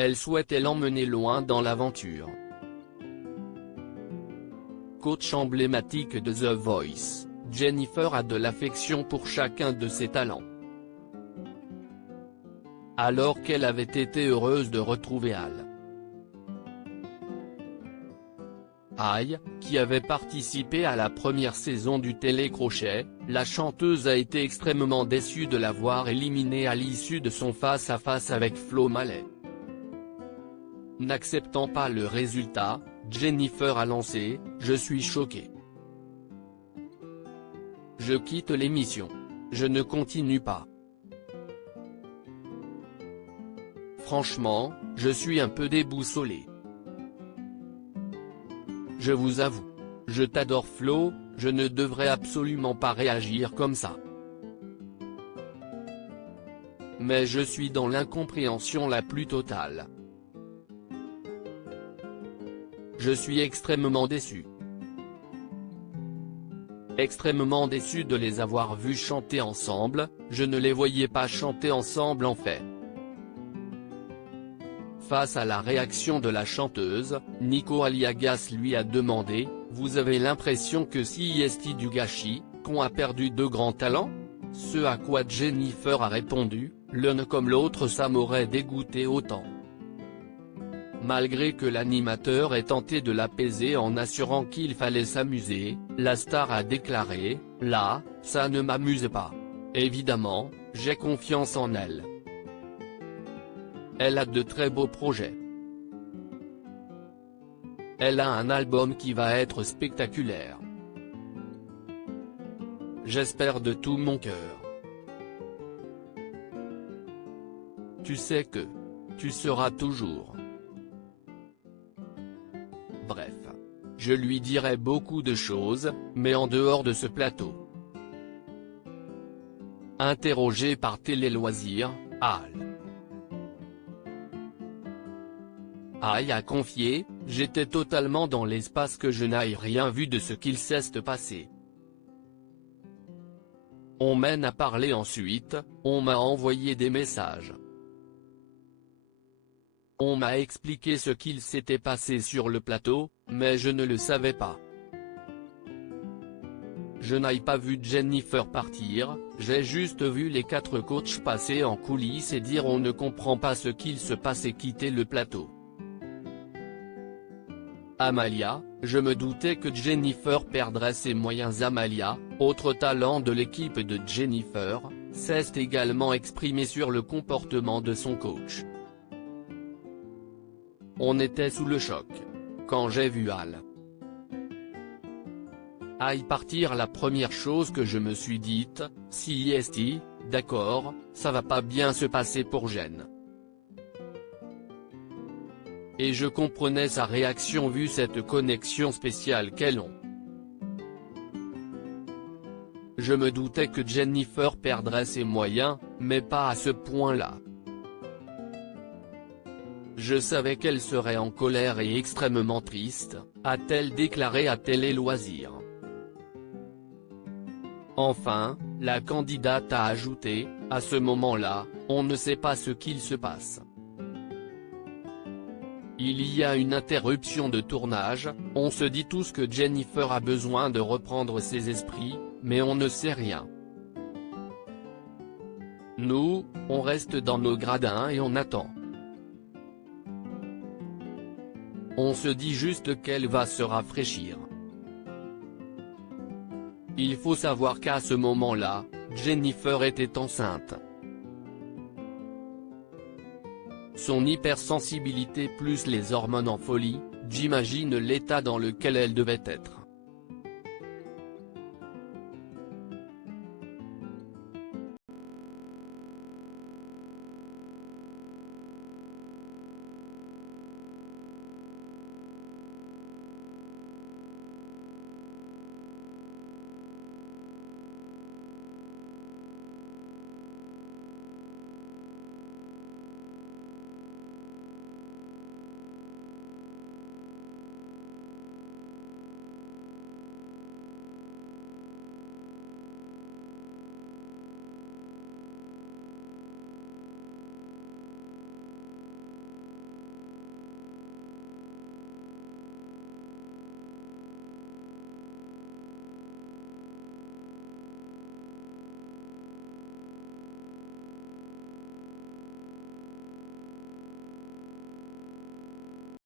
Elle souhaitait l'emmener loin dans l'aventure. Coach emblématique de The Voice, Jennifer a de l'affection pour chacun de ses talents. Alors qu'elle avait été heureuse de retrouver Ai, qui avait participé à la première saison du télécrochet, la chanteuse a été extrêmement déçue de la voir éliminée à l'issue de son face-à-face avec Flo Mallet. N'acceptant pas le résultat, Jennifer a lancé « Je suis choquée. Je quitte l'émission. Je ne continue pas. Franchement, je suis un peu déboussolée. Je vous avoue. Je t'adore Flo, je ne devrais absolument pas réagir comme ça. Mais je suis dans l'incompréhension la plus totale. Je suis extrêmement déçu. Extrêmement déçu de les avoir vus chanter ensemble, je ne les voyais pas chanter ensemble en fait. Face à la réaction de la chanteuse, Nico Aliagas lui a demandé « Vous avez l'impression que c'est du gâchis, qu'on a perdu deux grands talents ?» Ce à quoi Jennifer a répondu « L'un comme l'autre ça m'aurait dégoûté autant. » Malgré que l'animateur ait tenté de l'apaiser en assurant qu'il fallait s'amuser, la star a déclaré « Là, ça ne m'amuse pas. Évidemment, j'ai confiance en elle. Elle a de très beaux projets. Elle a un album qui va être spectaculaire. J'espère de tout mon cœur. Tu sais que tu seras toujours. » Bref. Je lui dirai beaucoup de choses, mais en dehors de ce plateau. Interrogé par Télé Loisirs, Ai a confié « J'étais totalement dans l'espace que je n'ai rien vu de ce qu'il s'est passé. On m'en a parlé ensuite, on m'a envoyé des messages. On m'a expliqué ce qu'il s'était passé sur le plateau, mais je ne le savais pas. Je n'ai pas vu Jennifer partir, j'ai juste vu les 4 coachs passer en coulisses et dire on ne comprend pas ce qu'il se passe et quitter le plateau. Amalia, je me doutais que Jennifer perdrait ses moyens. Amalia, autre talent de l'équipe de Jennifer, s'est également exprimée sur le comportement de son coach. On était sous le choc. Quand j'ai vu Ai partir, la première chose que je me suis dite, si d'accord, ça va pas bien se passer pour Jen. Et je comprenais sa réaction vu cette connexion spéciale qu'elles ont. Je me doutais que Jennifer perdrait ses moyens, mais pas à ce point-là. Je savais qu'elle serait en colère et extrêmement triste, a-t-elle déclaré à Télé Loisirs. Enfin, la candidate a ajouté, à ce moment-là, on ne sait pas ce qu'il se passe. Il y a une interruption de tournage, on se dit tous que Jennifer a besoin de reprendre ses esprits, mais on ne sait rien. Nous, on reste dans nos gradins et on attend. On se dit juste qu'elle va se rafraîchir. Il faut savoir qu'à ce moment-là, Jennifer était enceinte. Son hypersensibilité plus les hormones en folie, j'imagine l'état dans lequel elle devait être.